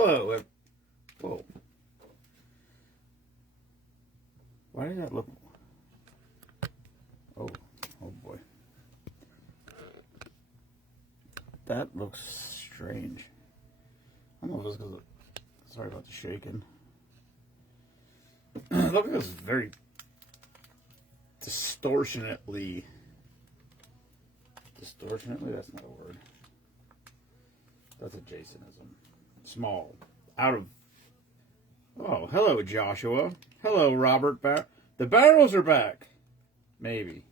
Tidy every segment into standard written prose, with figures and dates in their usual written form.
Hello. Whoa. Why did that look? Oh boy. That looks strange. I don't know if it's because sorry about the shaking. Look at this very distortionately. Distortionately? That's not a word. That's a Jasonism. Small. Out of. Oh, hello, Joshua. Hello, Robert. The Barrows are back. Maybe.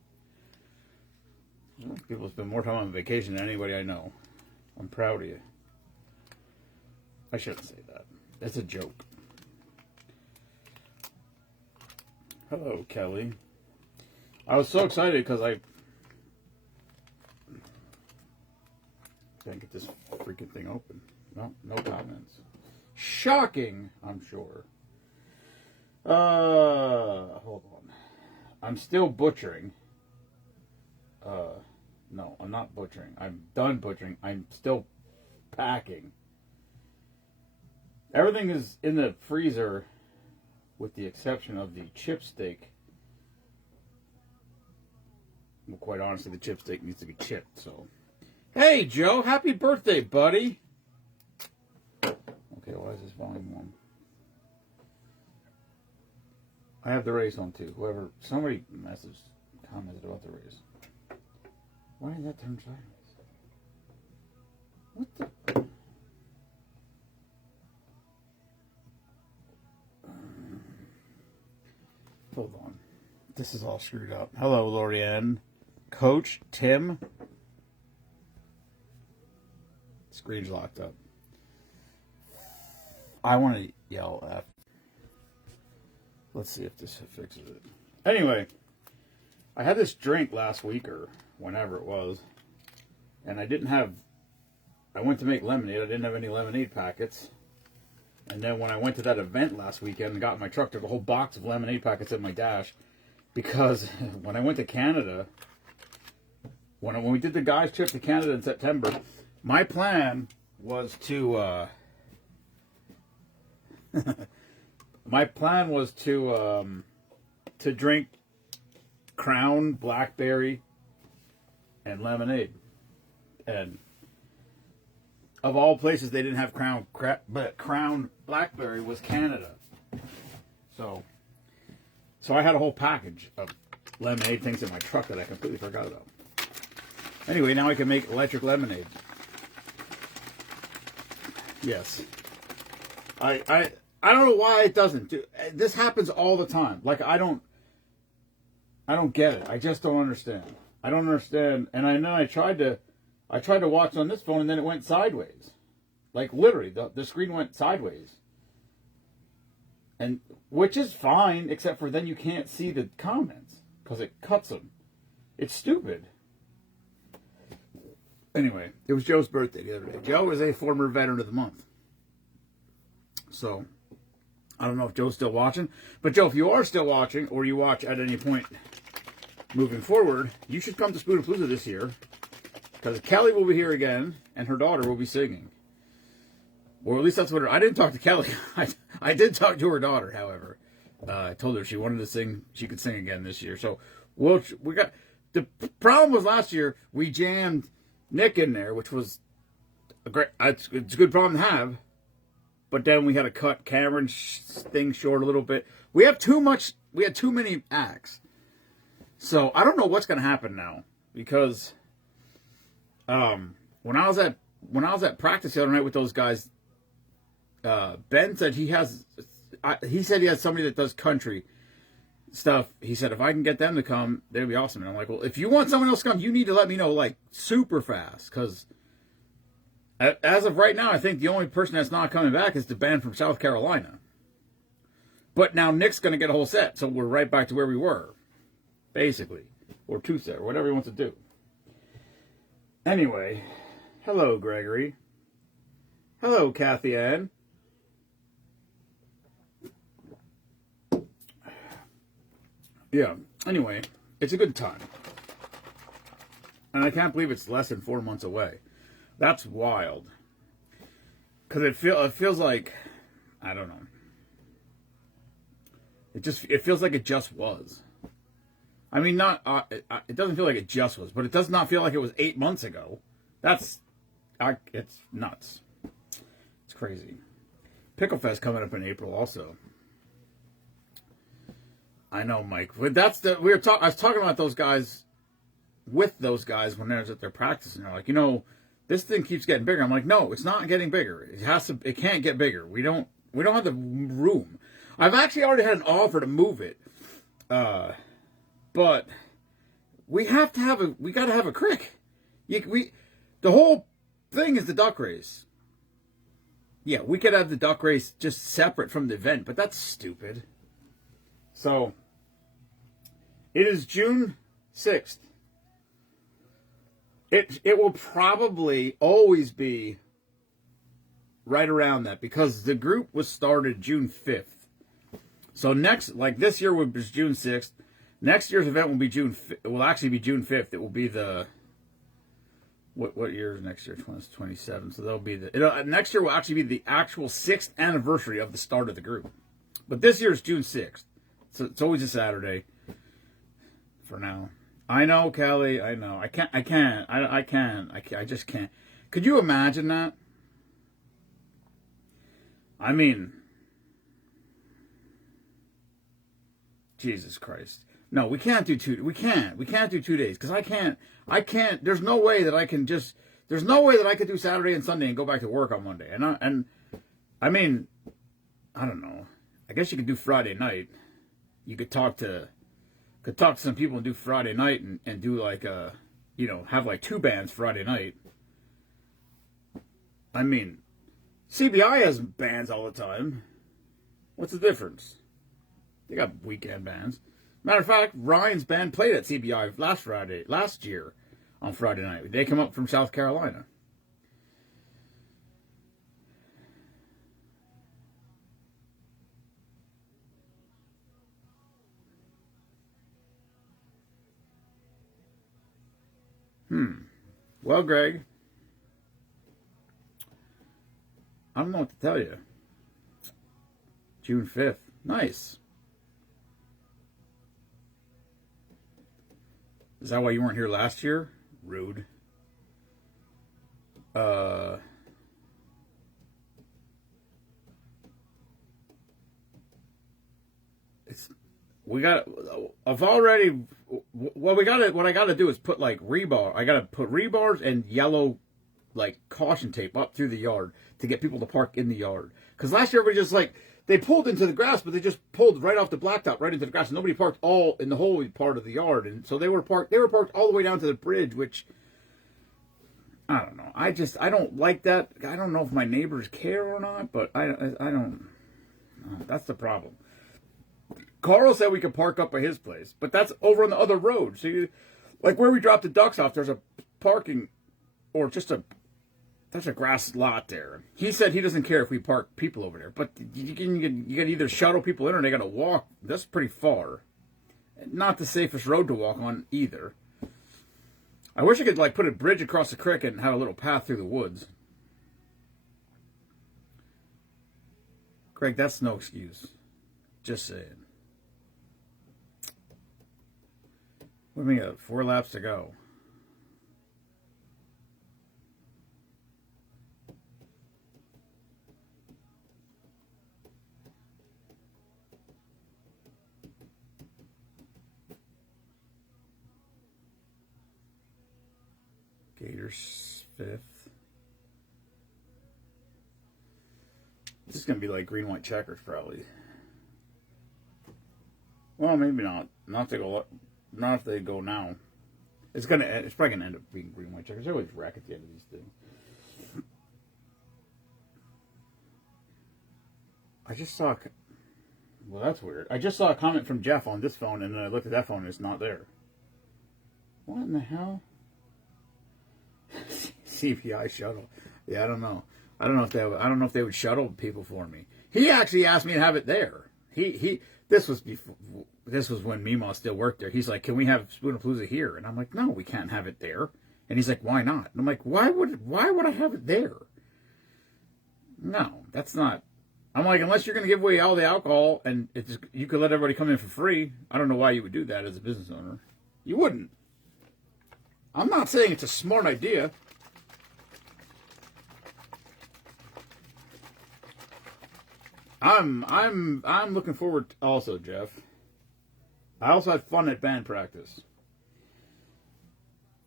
People spend more time on vacation than anybody I know. I'm proud of you. I shouldn't say that. That's a joke. Hello, Kelly. I was so excited because I can't get this freaking thing open. No comments. Shocking, I'm sure. Hold on. I'm still butchering. No, I'm not butchering. I'm done butchering. I'm still packing. Everything is in the freezer with the exception of the chipsteak. Well, quite honestly, the chipsteak needs to be chipped, so. Hey, Joe, happy birthday, buddy. Okay, why is this volume 1? I have the race on too. Somebody commented about the race. Why did that turn sideways? What the? Hold on. This is all screwed up. Hello, Lorianne. Coach Tim. Screen's locked up. I want to yell at. Let's see if this fixes it. Anyway, I had this drink last week or whenever it was, and I went to make lemonade. I didn't have any lemonade packets. And then when I went to that event last weekend and got in my truck, took a whole box of lemonade packets in my dash, because when I went to Canada, when we did the guys' trip to Canada in September, my plan was to drink Crown, Blackberry, and lemonade. And of all places, they didn't have Crown, but Crown Blackberry was Canada. So I had a whole package of lemonade things in my truck that I completely forgot about. Anyway, now I can make electric lemonade. Yes. I don't know why it doesn't. This happens all the time. Like, I don't get it. I just don't understand. I don't understand. And I know I tried to watch on this phone and then it went sideways. Like, literally, the screen went sideways. And which is fine, except for then you can't see the comments because it cuts them. It's stupid. Anyway, it was Joe's birthday the other day. Joe is a former veteran of the month. So, I don't know if Joe's still watching. But Joe, if you are still watching, or you watch at any point moving forward, you should come to Spoonapalooza this year. Because Kelly will be here again, and her daughter will be singing. Or at least that's what I didn't talk to Kelly. I did talk to her daughter, however. I told her she wanted to sing. She could sing again this year. So, we got... The problem was last year, we jammed Nick in there, which was it's a good problem to have. But then we had to cut Cameron's thing short a little bit. We had too many acts. So I don't know what's going to happen now, because when I was at practice the other night with those guys, Ben said he has somebody that does country stuff. He said if I can get them to come, that'd be awesome. And I'm like, well, if you want someone else to come, you need to let me know like super fast, because as of right now, I think the only person that's not coming back is the band from South Carolina. But now Nick's going to get a whole set, so we're right back to where we were, basically. Or two set, or whatever he wants to do. Anyway, hello, Gregory. Hello, Kathy Ann. Yeah, anyway, it's a good time. And I can't believe it's less than 4 months away. That's wild. because it feels like, I don't know. It feels like it just was. I mean, not it doesn't feel like it just was, but it does not feel like it was 8 months ago. It's nuts. It's crazy. Pickle Fest coming up in April also. I know, Mike. But I was talking about those guys with those guys when they're at their practice, and they're like, this thing keeps getting bigger. I'm like, no, it's not getting bigger. It can't get bigger. We don't have the room. I've actually already had an offer to move it. But we got to have a crick. The whole thing is the duck race. Yeah, we could have the duck race just separate from the event, but that's stupid. So, it is June 6th. It will probably always be right around that because the group was started June 5th. So this year was June 6th. Next year's event will be it will actually be June 5th. It will be what year is next year? 2027. So that'll be next year will actually be the actual 6th anniversary of the start of the group. But this year is June 6th. So it's always a Saturday for now. I know, Kelly. I know. I can't. I just can't. Could you imagine that? I mean, Jesus Christ. No, we can't do 2. We can't do 2 days because I can't. There's no way that I can there's no way that I could do Saturday and Sunday and go back to work on Monday. And I mean, I don't know. I guess you could do Friday night. You could talk to some people and do Friday night and do like have like 2 bands Friday night. I mean, CBI has bands all the time. What's the difference? They got weekend bands. Matter of fact, Ryan's band played at CBI last year on Friday night. They come up from South Carolina. Well, Greg, I don't know what to tell you. June 5th. Nice. Is that why you weren't here last year? Rude. What I gotta do is put like rebar. I gotta put rebars and yellow like caution tape up through the yard to get people to park in the yard. Because last year everybody just they pulled into the grass, but they just pulled right off the blacktop right into the grass. Nobody parked all in the whole part of the yard, and so they were parked all the way down to the bridge, which I don't know. I don't like that. I don't know if my neighbors care or not, but I don't. That's the problem. Carl said we could park up at his place, but that's over on the other road. So, where we dropped the ducks off, there's a parking, or there's a grass lot there. He said he doesn't care if we park people over there, but you can either shuttle people in or they got to walk. That's pretty far. Not the safest road to walk on either. I wish I could put a bridge across the creek and have a little path through the woods. Greg, that's no excuse. Just saying. What do we got? 4 laps to go. Gators 5th. This is going to be like green, white checkers, probably. Well, maybe not. Not if they go now. It's probably going to end up being green, white checkers. They always wreck at the end of these things. I just saw... Well, that's weird. I just saw a comment from Jeff on this phone, and then I looked at that phone, and it's not there. What in the hell? CPI shuttle. Yeah, I don't know. I don't know if they would shuttle people for me. He actually asked me to have it there. This was when Meemaw still worked there. He's like, "Can we have Spoonapalooza here?" And I'm like, "No, we can't have it there." And he's like, "Why not?" And I'm like, "Why would I have it there?" No, that's not. I'm like, unless you're going to give away all the alcohol and you could let everybody come in for free, I don't know why you would do that as a business owner. You wouldn't. I'm not saying it's a smart idea. I'm looking forward to also, Jeff. I also had fun at band practice.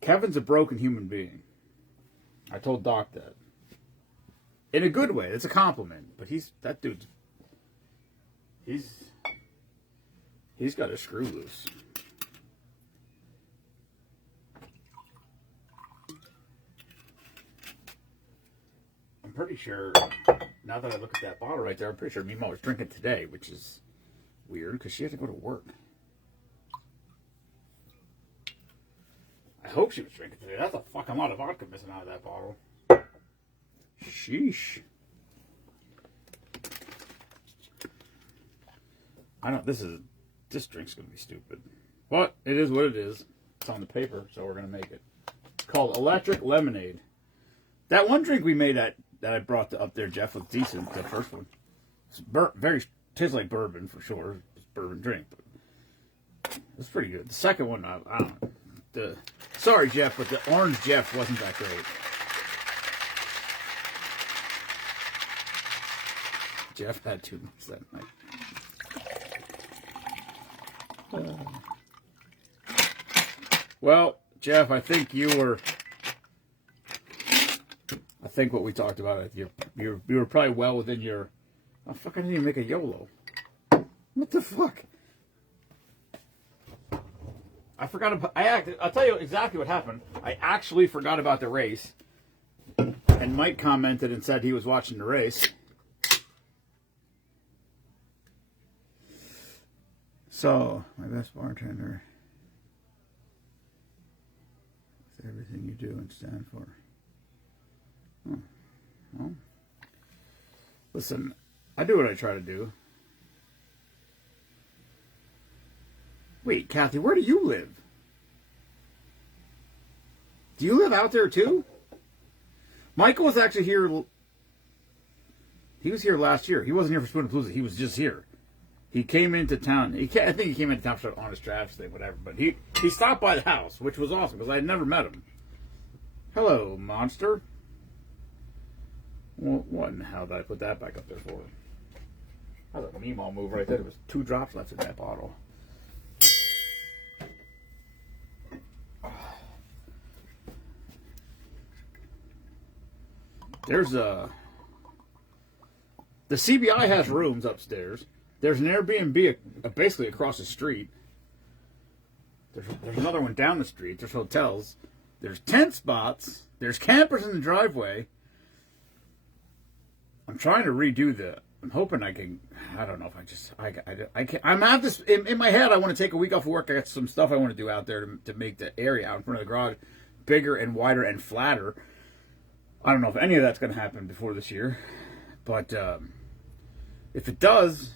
Kevin's a broken human being. I told Doc that. In a good way. It's a compliment. But he's got a screw loose. I'm pretty sure, now that I look at that bottle right there, I'm pretty sure Mima was drinking today, which is weird because she had to go to work. I hope she was drinking today. That's a fucking lot of vodka missing out of that bottle. Sheesh. This drink's gonna be stupid. But it is what it is. It's on the paper, so we're gonna make it. It's called Electric Lemonade. That one drink we made that I brought up there, Jeff, was decent. The first one. It's tastes like bourbon for sure. It's a bourbon drink, but it's pretty good. The second one, I don't know. Sorry, Jeff, but the Orange Jeff wasn't that great. Jeff had too much that night. Well, Jeff, I think what we talked about, you were probably well within your. Oh fuck! I didn't even make a YOLO. What the fuck? I forgot about. I'll tell you exactly what happened. I actually forgot about the race, and Mike commented and said he was watching the race. So, my best bartender with everything you do and stand for. Oh. Well, listen, I do what I try to do. Wait, Kathy, where do you live? Do you live out there too? Michael was actually here. He was here last year. He wasn't here for Spoonapalooza. He was just here. He came into town. I think he came into town for an honest drafts thing, whatever. But he stopped by the house, which was awesome because I had never met him. Hello, monster. Well, what in the hell did I put that back up there for? That was a Meemaw move right there. There was 2 drops left in that bottle. There's the CBI has rooms upstairs. There's an Airbnb basically across the street. There's another one down the street. There's hotels. There's tent spots. There's campers in the driveway. I'm trying to redo I'm hoping I can. I don't know if I can't. I'm at this in my head. I want to take a week off of work. I got some stuff I want to do out there to make the area out in front of the garage bigger and wider and flatter. I don't know if any of that's going to happen before this year, but if it does,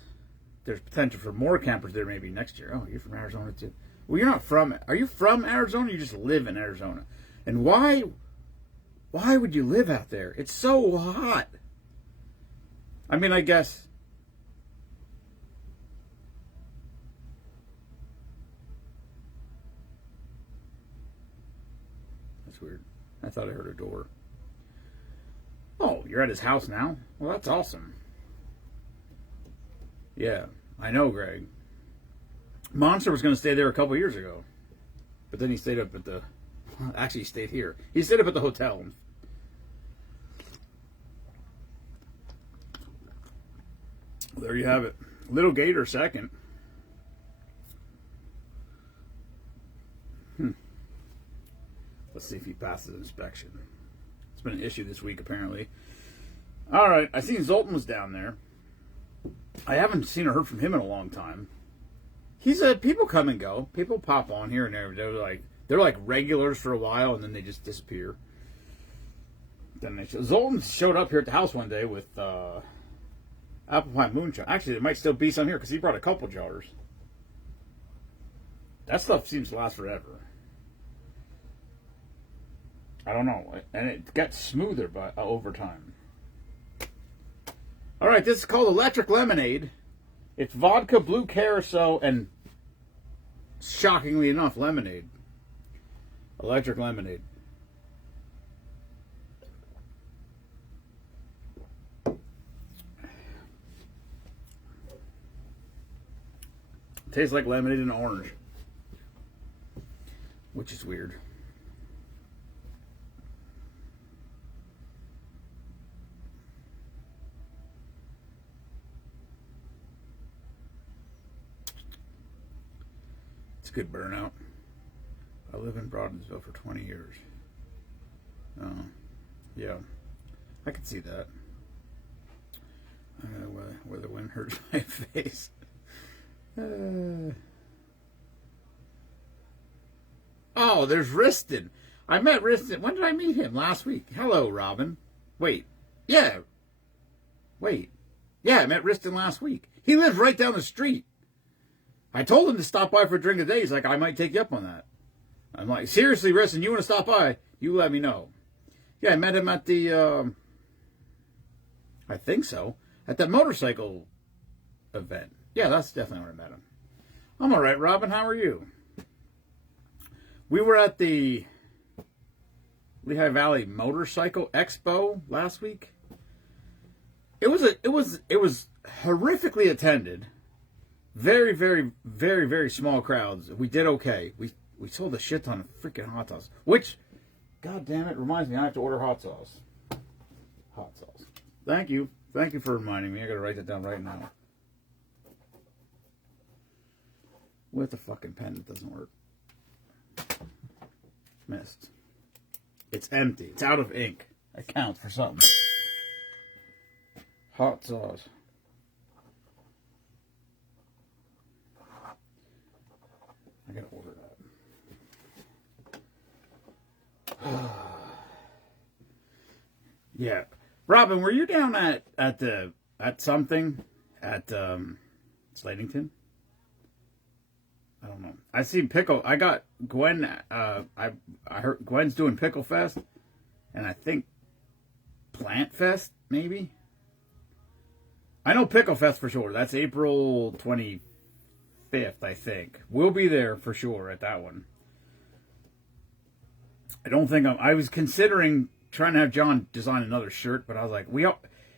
there's potential for more campers there maybe next year. Oh, you're from Arizona too. Well, you're not from. Are you from Arizona? You just live in Arizona. And why would you live out there? It's so hot. I mean, I guess. That's weird. I thought I heard a door. Oh, you're at his house now? Well, that's awesome. Yeah, I know, Greg. Monster was going to stay there a couple years ago. But then he stayed up at actually, he stayed here. He stayed up at the hotel. There you have it. Little Gator second. Let's see if he passes inspection. It's been an issue this week, apparently. All right, I seen Zoltan was down there. I haven't seen or heard from him in a long time. People come and go. People pop on here and there. They're like regulars for a while, and then they just disappear. Then Zoltan showed up here at the house one day with apple pie moonshine. Actually, there might still be some here because he brought a couple jars. That stuff seems to last forever. I don't know, and it gets smoother over time. All right, this is called Electric Lemonade. It's vodka, blue carousel, and shockingly enough, lemonade. Electric Lemonade. Tastes like lemonade and orange, which is weird. It's a good burnout. I live in Broadensville for 20 years. Yeah, I can see that. Where the wind hurts my face. Oh, there's Riston. I met Riston. When did I meet him? Last week. Hello, Robin. Wait. Yeah. Wait. Yeah, I met Riston last week. He lives right down the street. I told him to stop by for a drink a day. He's like, I might take you up on that. I'm like, seriously, Riston, you want to stop by? You let me know. Yeah, I met him at the, I think so, at that motorcycle event. Yeah, that's definitely where I met him. I'm all right, Robin. How are you? We were at the Lehigh Valley Motorcycle Expo last week. It was horrifically attended. Very, very, very, very small crowds. We did okay. We sold a shit ton of freaking hot sauce. Which, god damn it, reminds me I have to order hot sauce. Hot sauce. Thank you. Thank you for reminding me. I gotta write that down right now. With a fucking pen that doesn't work. Missed. It's empty. It's out of ink. That counts for something. Hot sauce. I gotta order that. Yeah. Robin, were you down at something at Slatington? I don't know. I seen Pickle. I got Gwen. I heard Gwen's doing Pickle Fest, and I think Plant Fest maybe. I know Pickle Fest for sure. That's April 25th, I think. We'll be there for sure at that one. I don't think I was considering trying to have John design another shirt, but I was like,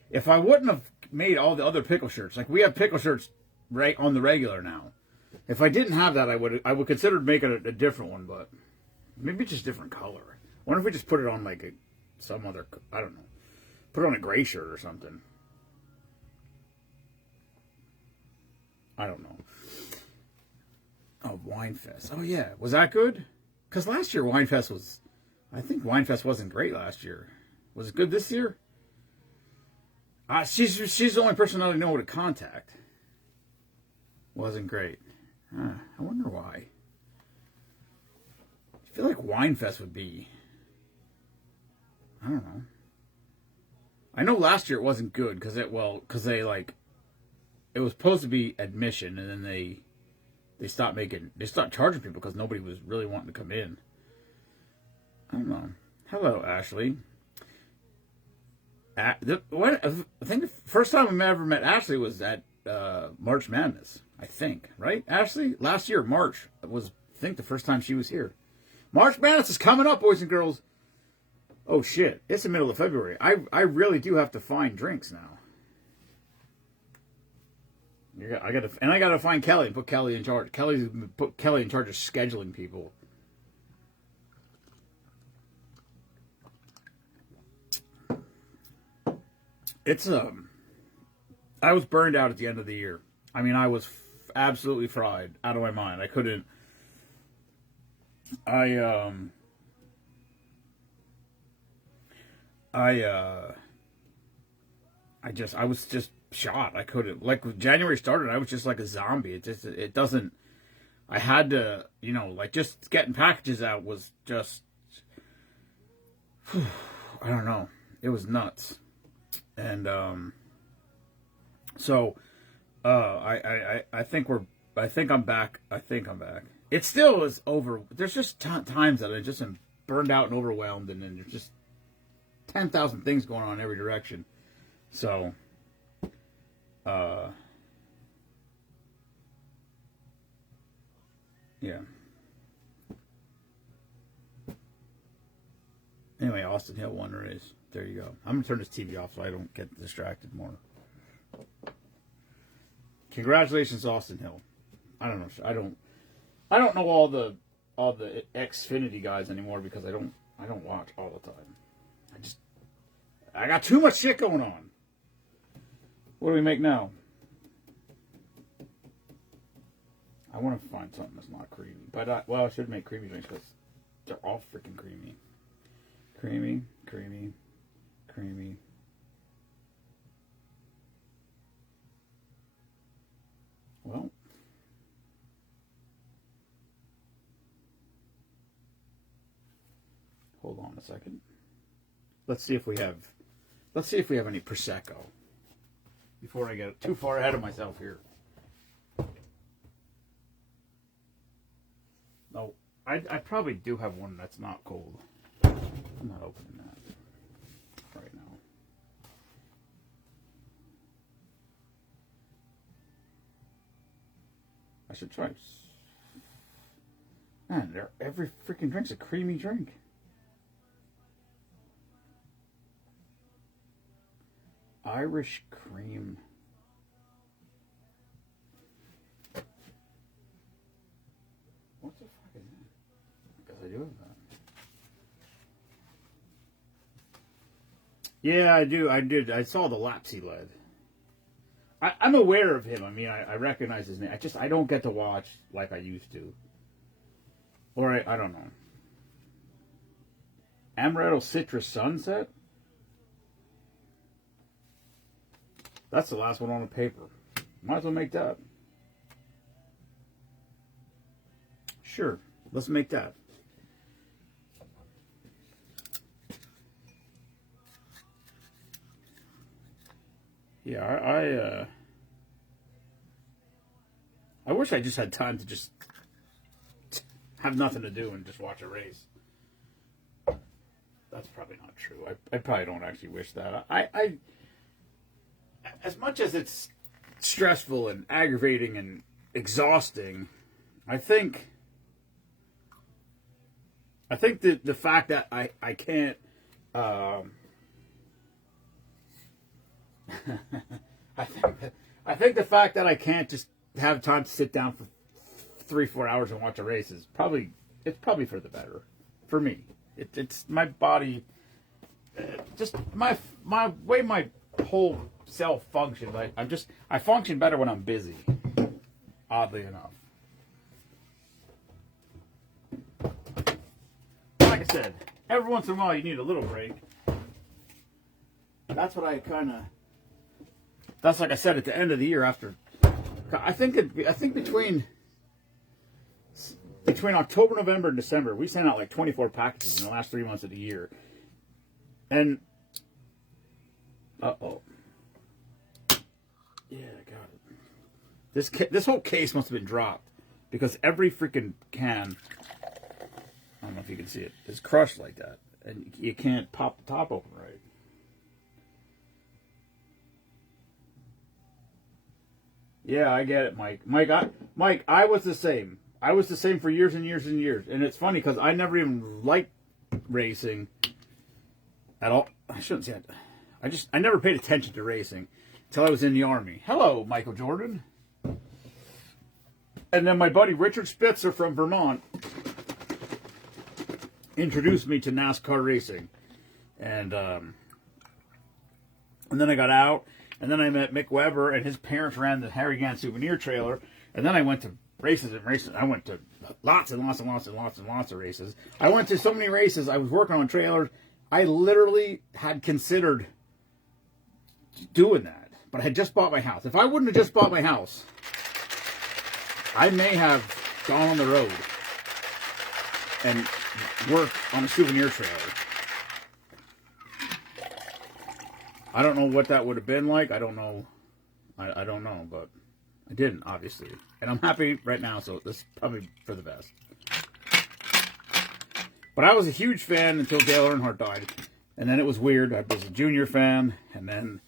if I wouldn't have made all the other pickle shirts, like we have pickle shirts right on the regular now. If I didn't have that, I would consider making a different one, but maybe just different color. Wonder if we just put it on like some other, I don't know, put it on a gray shirt or something. I don't know. Oh, Winefest. Oh yeah, was that good? Because last year Winefest was, I think Winefest wasn't great last year. Was it good this year? She's the only person I know to contact. Wasn't great. I wonder why. I feel like Winefest would be, I don't know. I know last year it wasn't good because it was supposed to be admission, and then they stopped charging people because nobody was really wanting to come in. I don't know. Hello, Ashley. I think the first time I ever met Ashley was at March Madness. I think, right, Ashley? Last year, March was, I think, the first time she was here. March Madness is coming up, boys and girls. Oh shit! It's the middle of February. I really do have to find drinks now. I gotta find Kelly and put Kelly in charge. Put Kelly in charge of scheduling people. It's I was burned out at the end of the year. I mean, I was absolutely fried out of my mind. I couldn't. I was just shot. I couldn't, like, when January started, I was just like a zombie. It doesn't, I had to, like, just getting packages out was just, I don't know. It was nuts. And, I think I'm back. It still is over. There's just times that I just am burned out and overwhelmed, and then there's just 10,000 things going on in every direction. So, Yeah. Anyway, Austin Hill won the race. There you go. I'm gonna turn this TV off so I don't get distracted more. Congratulations, Austin Hill. I don't know. I don't know all the Xfinity guys anymore because I don't watch all the time. I got too much shit going on. What do we make now? I want to find something that's not creamy, but I should make creamy drinks because they're all freaking creamy. Creamy, creamy, creamy. Well, hold on a second. Let's see if we have any Prosecco before I get too far ahead of myself here. No, I probably do have one that's not cold. I'm not opening that right now. I should try. Man, every freaking drink's a creamy drink. Irish cream. What the fuck is that? I guess I do have that. Yeah, I do. I did. I saw the laps he led. I'm aware of him. I mean, I recognize his name. I don't get to watch like I used to. Or I don't know. Amaretto Citrus Sunset? That's the last one on the paper. Might as well make that. Sure. Let's make that. Yeah, I wish I just had time to just have nothing to do and just watch a race. That's probably not true. I probably don't actually wish that. I as much as it's stressful and aggravating and exhausting, I think that the fact that I can't I think the fact that I can't just have time to sit down for 3-4 hours and watch a race is probably for the better for me. It's my body, just my way my whole self functions. I function better when I'm busy. Oddly enough, like I said, every once in a while you need a little break. That's what I kind of. That's like I said at the end of the year after. I think between October, November, and December, we sent out like 24 packages in the last 3 months of the year. And yeah, I got it. This whole case must have been dropped because every freaking can, I don't know if you can see it, is crushed like that, and you can't pop the top open right. Yeah, I get it, Mike. Mike, I was the same. I was the same for years and years and years. And it's funny because I never even liked racing at all. I shouldn't say that. I never paid attention to racing until I was in the Army. Hello, Michael Jordan. And then my buddy Richard Spitzer from Vermont introduced me to NASCAR racing. And then I got out. And then I met Mick Weber, and his parents ran the Harry Gant souvenir trailer. And then I went to races and races. I went to lots and lots and lots and lots and lots of races. I went to so many races. I was working on trailers. I literally had considered doing that. But I had just bought my house. If I wouldn't have just bought my house, I may have gone on the road and worked on a souvenir trailer. I don't know what that would have been like. I don't know. I don't know, but I didn't, obviously. And I'm happy right now, so this is probably for the best. But I was a huge fan until Dale Earnhardt died. And then it was weird. I was a junior fan, and then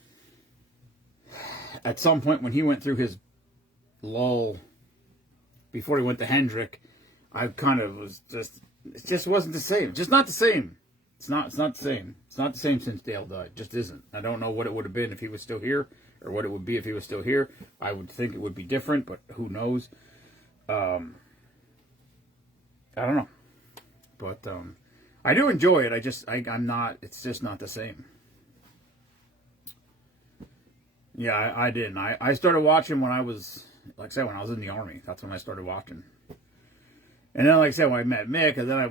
at some point when he went through his lull before he went to Hendrick, I kind of was just, it just wasn't the same. Just not the same. It's not the same. It's not the same since Dale died. It just isn't. I don't know what it would have been if he was still here, or what it would be if he was still here. I would think it would be different, but who knows? I don't know. But I do enjoy it. I'm not, it's just not the same. Yeah, I didn't. I started watching when I was, like I said, when I was in the Army. That's when I started watching. And then, like I said, when I met Mick, and then I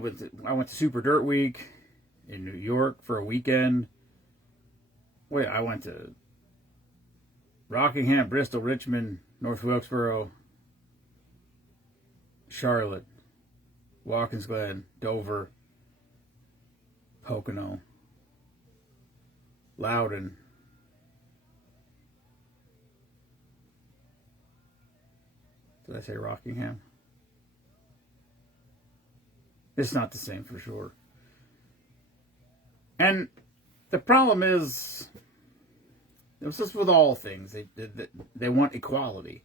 went to Super Dirt Week in New York for a weekend. Wait, I went to Rockingham, Bristol, Richmond, North Wilkesboro, Charlotte, Watkins Glen, Dover, Pocono, Loudon. Did I say Rockingham? It's not the same for sure. And the problem is, it was just with all things. They want equality.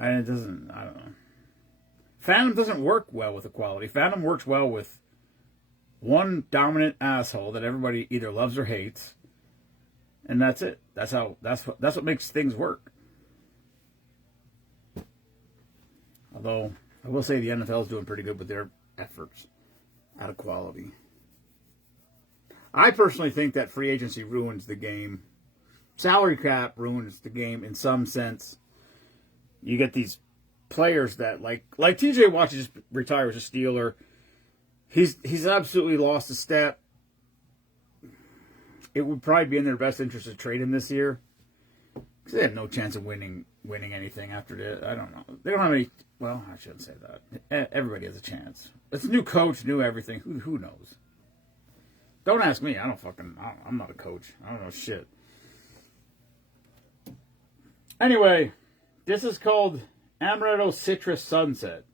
And it doesn't, I don't know. Phantom doesn't work well with equality. Phantom works well with one dominant asshole that everybody either loves or hates. And that's it. That's what makes things work. Although, I will say the NFL is doing pretty good with their efforts at equality. I personally think that free agency ruins the game. Salary cap ruins the game in some sense. You get these players that, like TJ Watt just retired as a Steeler. He's absolutely lost a step. It would probably be in their best interest to trade him this year, because they have no chance of winning anything after this. I don't know. They don't have any. Well, I shouldn't say that. Everybody has a chance. It's a new coach, new everything. Who knows? Don't ask me. I'm not a coach. I don't know shit. Anyway, this is called Amaretto Citrus Sunset.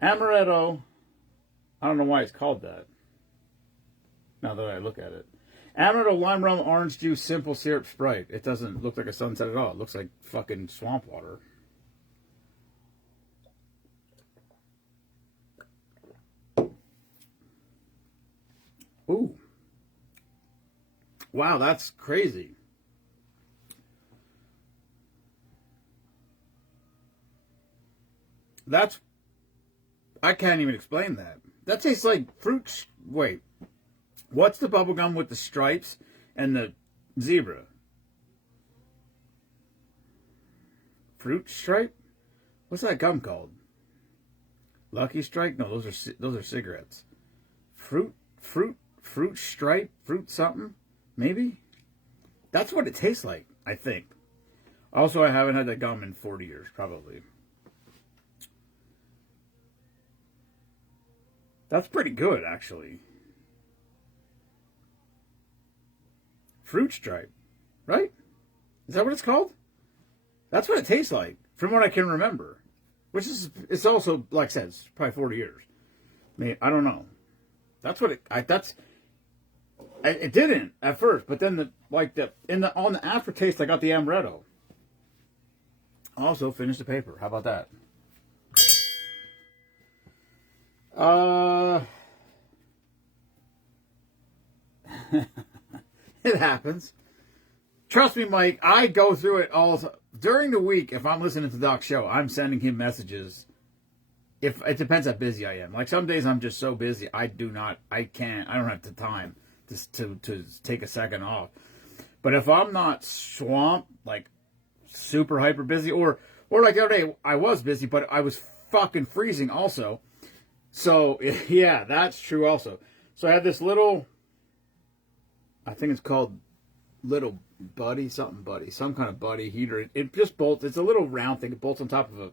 Amaretto, I don't know why it's called that, now that I look at it. Amaretto Lime Rum Orange Juice Simple Syrup Sprite. It doesn't look like a sunset at all. It looks like fucking swamp water. Ooh. Wow, that's crazy. I can't even explain that. That tastes like fruit. Wait. What's the bubblegum with the stripes and the zebra? Fruit stripe? What's that gum called? Lucky Strike? No, those are cigarettes. Fruit stripe, fruit something, maybe. That's what it tastes like, I think. Also, I haven't had that gum in 40 years, probably. That's pretty good, actually. Fruit stripe, right? Is that what it's called? That's what it tastes like, from what I can remember. Which is, it's also, like I said, it's probably 40 years. I don't know. That's what it didn't at first, but then on the aftertaste, I got the amaretto. Also, finished the paper. How about that? It happens. Trust me, Mike, I go through it all during the week. If I'm listening to Doc's show, I'm sending him messages. If it depends how busy I am. Like some days I'm just so busy, I don't have the time to take a second off. But if I'm not swamped, like super hyper busy, or like the other day, I was busy, but I was fucking freezing also. So, yeah, that's true also. So I had this little, I think it's called Little Buddy, some kind of buddy heater. It just bolts. It's a little round thing. It bolts on top of a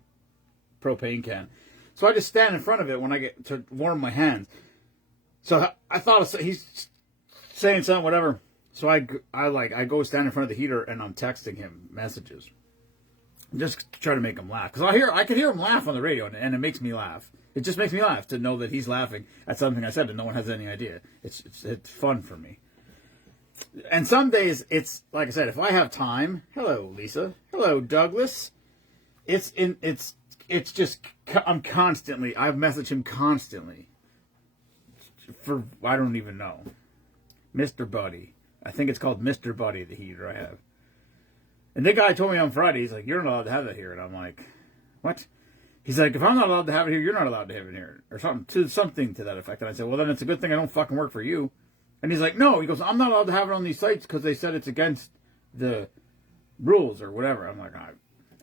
propane can. So I just stand in front of it when I get to warm my hands. So I thought he's saying something, whatever. So I go stand in front of the heater and I'm texting him messages, just to try to make him laugh. Because I can hear him laugh on the radio, and it makes me laugh. It just makes me laugh to know that he's laughing at something I said and no one has any idea. It's fun for me. And some days it's like I said, if I have time. Hello, Lisa. Hello, Douglas. It's just I'm constantly. I've messaged him constantly. For I don't even know, Mr. Buddy. I think it's called Mr. Buddy, the heater I have. And the guy told me on Friday, he's like, "You're not allowed to have that here," and I'm like, "What?" He's like, "If I'm not allowed to have it here, you're not allowed to have it here," or something to that effect. And I said, "Well, then it's a good thing I don't fucking work for you." And he's like, "No," he goes, "I'm not allowed to have it on these sites because they said it's against the rules or whatever." I'm like,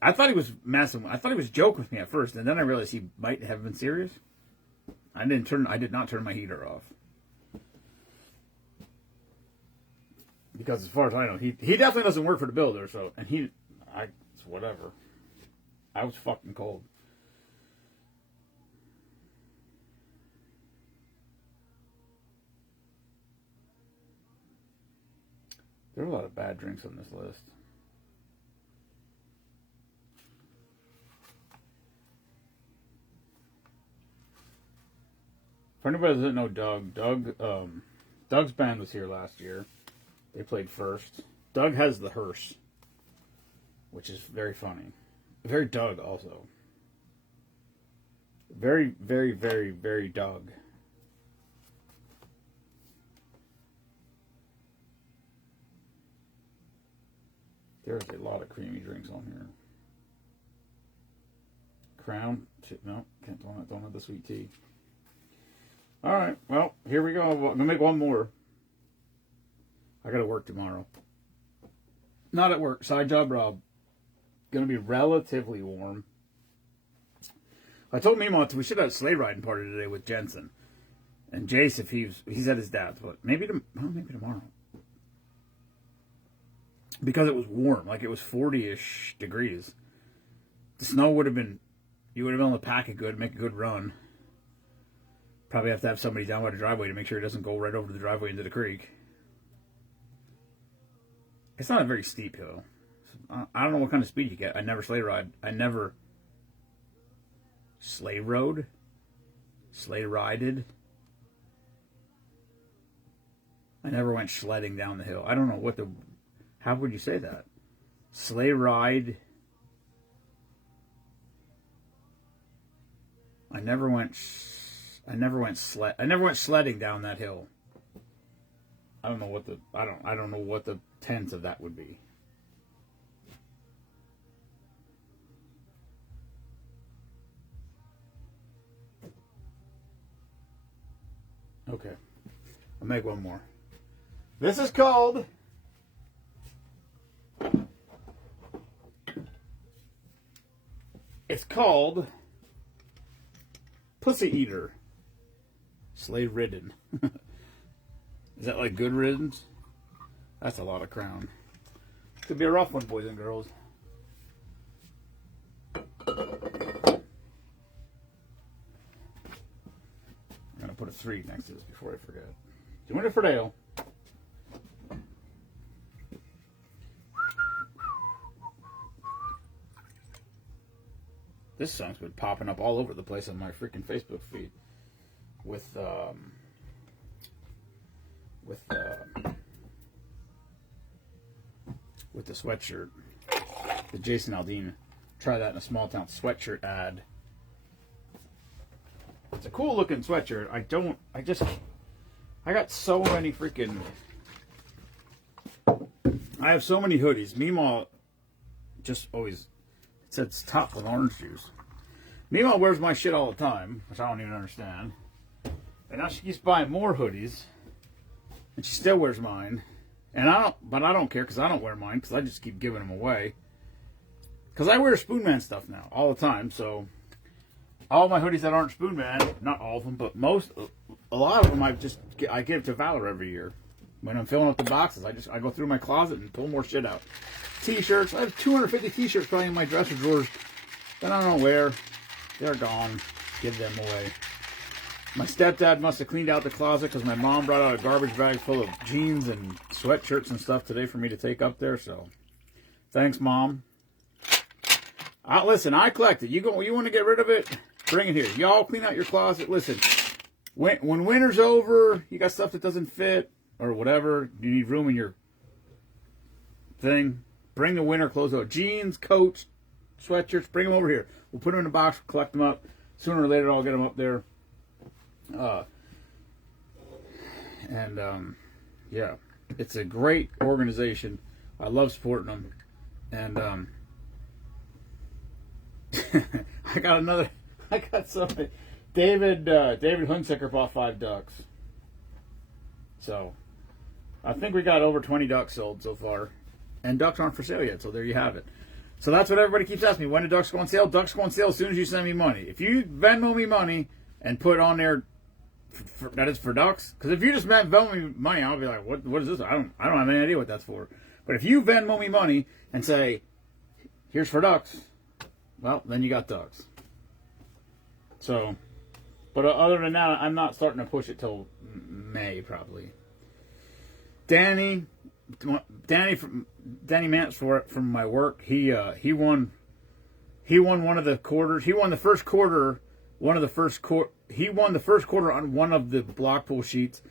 I thought he was messing. I thought he was joking with me at first, and then I realized he might have been serious. I did not turn my heater off. Because as far as I know, he definitely doesn't work for the builder, so, and it's whatever. I was fucking cold. There are a lot of bad drinks on this list. For anybody that doesn't know Doug's band was here last year. They played first. Doug has the hearse, which is very funny. Very Doug also. Very, very, very, very Doug. There's a lot of creamy drinks on here. Crown. No, don't have the sweet tea. Alright, well, here we go. I'm going to make one more. I got to work tomorrow. Not at work. Side job, Rob. Going to be relatively warm. I told Mimo we should have a sleigh riding party today with Jensen. And Jace, if he's at his dad's, but maybe tomorrow. Because it was warm. Like it was 40-ish degrees. The snow would have been, you would have been able to pack it good, make a good run. Probably have to have somebody down by the driveway to make sure it doesn't go right over the driveway into the creek. It's not a very steep hill. I don't know what kind of speed you get. I never sleigh ride. I never sleigh rode. Sleigh rided. I never went sledding down the hill. I don't know how would you say that? Sleigh ride. I never went sledding down that hill. I don't know what the tense of that would be. Okay. I'll make one more. This is called Pussy Eater. Sleigh ridden. Is that like good riddance? That's a lot of Crown. Could be a rough one, boys and girls. I'm going to put a 3 next to this before I forget. Doing it for Dale. This song's been popping up all over the place on my freaking Facebook feed. With the sweatshirt. The Jason Aldean. Try that in a small town sweatshirt ad. It's a cool looking sweatshirt. I got so many freaking. I have so many hoodies. Meemaw just always said it's topped with orange juice. Meemaw wears my shit all the time, which I don't even understand. And now she keeps buying more hoodies. And she still wears mine. And I don't care because I don't wear mine because I just keep giving them away. Because I wear Spoonman stuff now all the time. So all my hoodies that aren't Spoonman, not all of them, but a lot of them I give to Valor every year. When I'm filling up the boxes, I go through my closet and pull more shit out. T-shirts, I have 250 T-shirts probably in my dresser drawers that I don't know where. They're gone. Give them away. My stepdad must have cleaned out the closet because my mom brought out a garbage bag full of jeans and sweatshirts and stuff today for me to take up there. So, thanks, Mom. Listen, I collect it. You want to get rid of it? Bring it here. Y'all clean out your closet. Listen, when winter's over, you got stuff that doesn't fit. or whatever, you need room in your thing, bring the winter clothes out. Jeans, coats, sweatshirts, bring them over here. We'll put them in a box, collect them up. Sooner or later, I'll get them up there. Yeah, it's a great organization. I love supporting them. And I got something. David Hunsaker bought 5 ducks. So I think we got over 20 ducks sold so far. And ducks aren't for sale yet, so there you have it. So that's what everybody keeps asking me. When do ducks go on sale? Ducks go on sale as soon as you send me money. If you Venmo me money and put on there that it's for ducks, because if you just Venmo me money, I'll be like, what is this? I don't have any idea what that's for. But if you Venmo me money and say, here's for ducks, well, then you got ducks. So, but other than that, I'm not starting to push it till May probably. Danny Mance from my work. He won one of the quarters. He won the first quarter. He won the first quarter on one of the block pool sheets,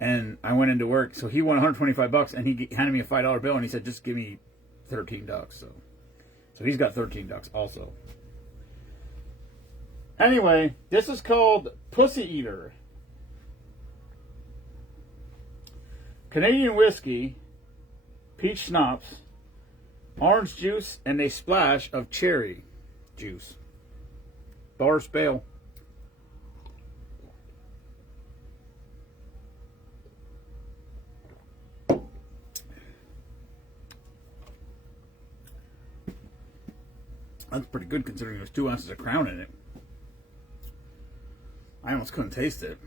and I went into work. So he won $125, and he handed me a $5 bill, and he said, "Just give me 13 ducks." So he's got 13 ducks also. Anyway, this is called Pussy Eater. Canadian whiskey, peach schnapps, orange juice, and a splash of cherry juice. Boris Bale. That's pretty good considering there's 2 ounces of Crown in it. I almost couldn't taste it.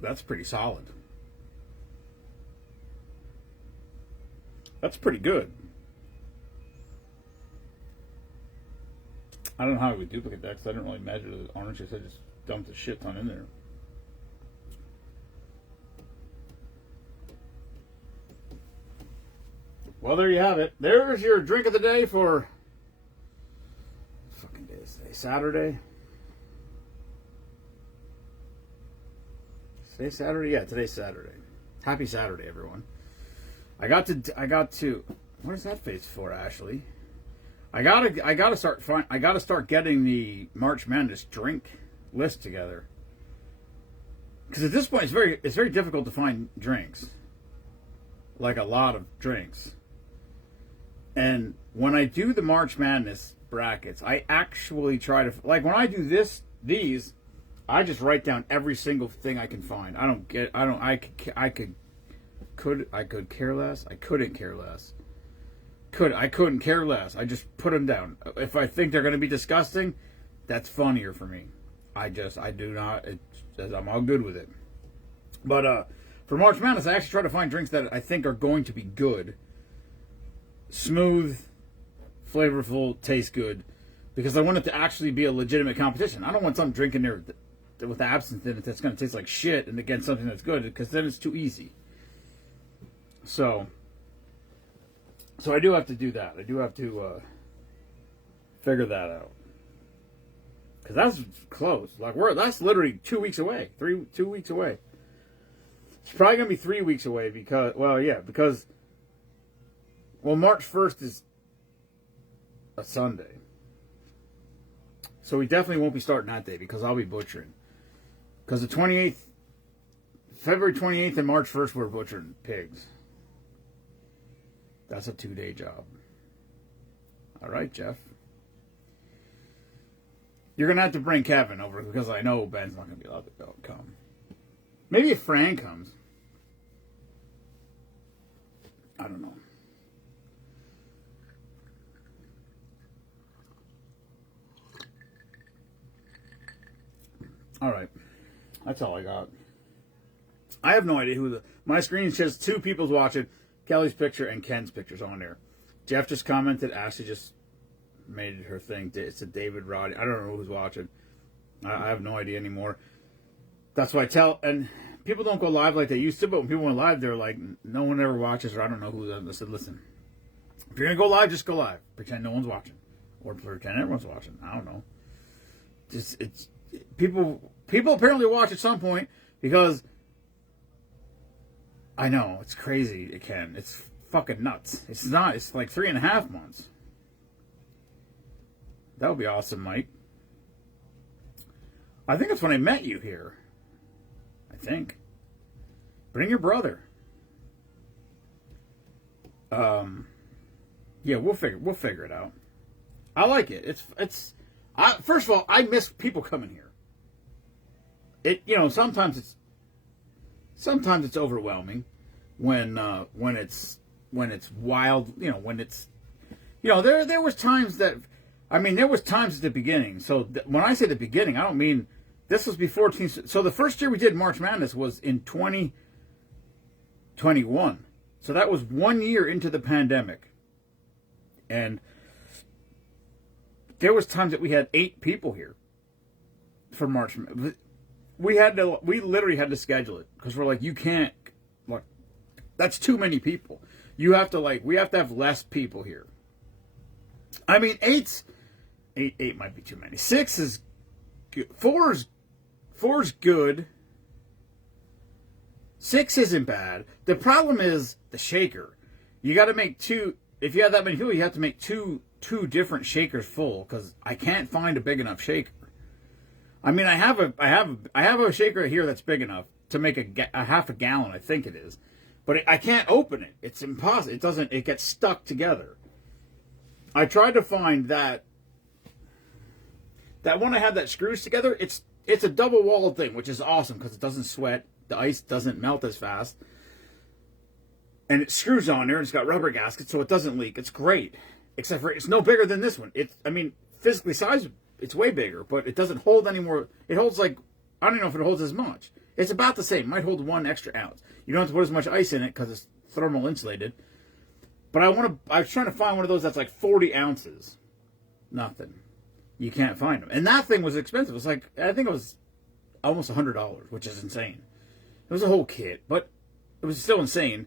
That's pretty solid. That's pretty good. I don't know how we duplicate that because I didn't really measure the orange juice. I just dumped a shit ton in there. Well, there you have it. There's your drink of the day for fucking day is today, Saturday. Today's Saturday? Yeah, today's Saturday. Happy Saturday, everyone. I got to what is that face for, Ashley? I gotta start getting the March Madness drink list together. Because at this point it's very difficult to find drinks. Like a lot of drinks. And when I do the March Madness brackets, I actually try to, like when I do these, I just write down every single thing I can find. I could care less. I couldn't care less. I couldn't care less. I just put them down. If I think they're going to be disgusting, that's funnier for me. I do not. I'm all good with it. But for March Madness, I actually try to find drinks that I think are going to be good. Smooth, flavorful, taste good. Because I want it to actually be a legitimate competition. I don't want some drink in there with absinthe in it that's going to taste like shit and again something that's good, because then it's too easy. So I do have to do that. I do have to figure that out. Because that's close. That's literally 2 weeks away. 2 weeks away. It's probably going to be 3 weeks away because March 1st is a Sunday. So we definitely won't be starting that day because I'll be butchering. Because the 28th, February 28th and March 1st, we're butchering pigs. That's a 2-day job. All right, Jeff. You're going to have to bring Kevin over because I know Ben's not going to be allowed to come. Maybe if Fran comes. I don't know. All right. That's all I got. I have no idea who my screen says 2 people's watching. Kelly's picture and Ken's pictures on there. Jeff just commented. Ashley just made it her thing. It's a David Roddy. I don't know who's watching. I have no idea anymore. That's why and people don't go live like they used to, but when people went live, they're like, no one ever watches, or I don't know who. I said, listen, if you're going to go live, just go live. Pretend no one's watching. Or pretend everyone's watching. I don't know. people apparently watch at some point because I know it's crazy. It can. It's fucking nuts. It's not. It's like 3.5 months. That would be awesome, Mike. I think that's when I met you here. I think. Bring your brother. Yeah, we'll figure it out. I like it. First of all, I miss people coming here. Sometimes it's overwhelming when it's wild. There was times that, there was times at the beginning. So when I say the beginning, I don't mean this was before teams. So the first year we did March Madness was in 2021. So that was 1 year into the pandemic. And there was times that we had 8 people here for March. We literally had to schedule it because we're like, you can't, look, that's too many people. We have to have less people here. Eight might be too many. 6 is good. 4's good. 6 isn't bad. The problem is the shaker. You got to make 2. If you have that many people, you have to make two different shakers full because I can't find a big enough shaker. I have a shaker here that's big enough to make a half a gallon, I think it is, but I can't open it. It's impossible. It gets stuck together. I tried to find that one I had that screws together. It's a double walled thing, which is awesome because it doesn't sweat. The ice doesn't melt as fast. And it screws on there, and it's got rubber gaskets, so it doesn't leak. It's great. Except for it's no bigger than this one. Physically size, it's way bigger, but it doesn't hold any more. It holds I don't know if it holds as much. It's about the same. It might hold 1 extra ounce. You don't have to put as much ice in it because it's thermal insulated. But I was trying to find one of those that's like 40 ounces. Nothing. You can't find them. And that thing was expensive. It was I think it was almost $100, which is insane. It was a whole kit, but it was still insane.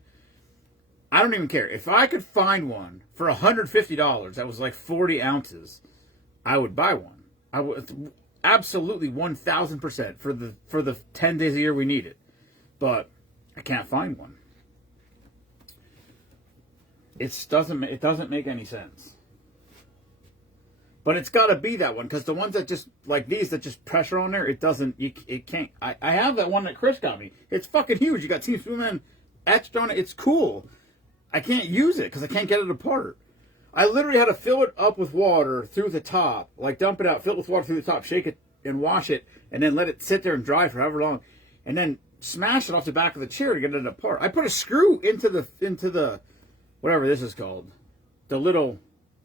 I don't even care. If I could find one for $150 that was like 40 ounces, I would buy one. I would absolutely 1,000% for the 10 days a year we need it. But I can't find one. It doesn't make any sense. But it's got to be that one because the ones that just like these that just pressure on there, it can't. I have that one that Chris got me. It's fucking huge. You got Team Superman etched on it. It's cool. I can't use it because I can't get it apart. I literally had to fill it up with water through the top, dump it out, fill it with water through the top, shake it and wash it, and then let it sit there and dry for however long, and then smash it off the back of the chair to get it apart. I put a screw into the whatever this is called,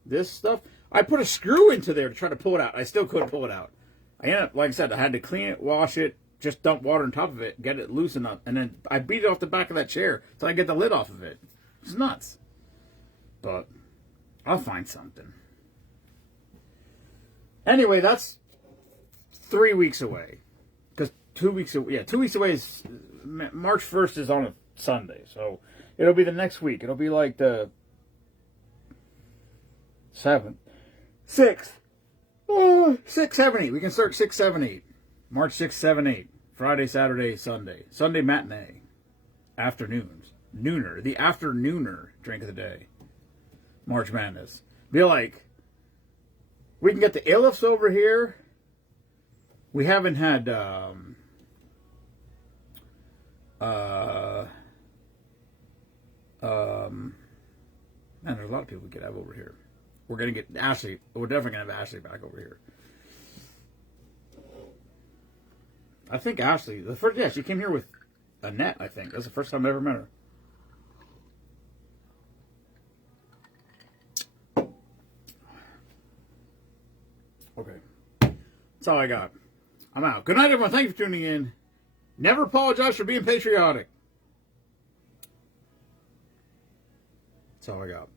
this stuff. I put a screw into there to try to pull it out. I still couldn't pull it out. I ended up, like I said, I had to clean it, wash it, just dump water on top of it, get it loose enough, and then I beat it off the back of that chair so I get the lid off of it. It's nuts. But I'll find something. Anyway, that's 3 weeks away. Because 2 weeks away, 2 weeks away is, March 1st is on a Sunday. So it'll be the next week. It'll be like the 7th. 6th. Oh, 6, 7, 8. We can start 6, 7, 8. March 6, 7, 8. Friday, Saturday, Sunday. Sunday matinee. Afternoons. Nooner. The afternooner drink of the day. March Madness. Be like, we can get the Ilifs over here. We haven't had, man, there's a lot of people we could have over here. We're going to get Ashley. We're definitely going to have Ashley back over here. I think Ashley, she came here with Annette, I think. That's the first time I ever met her. Okay. That's all I got. I'm out. Good night, everyone. Thank you for tuning in. Never apologize for being patriotic. That's all I got.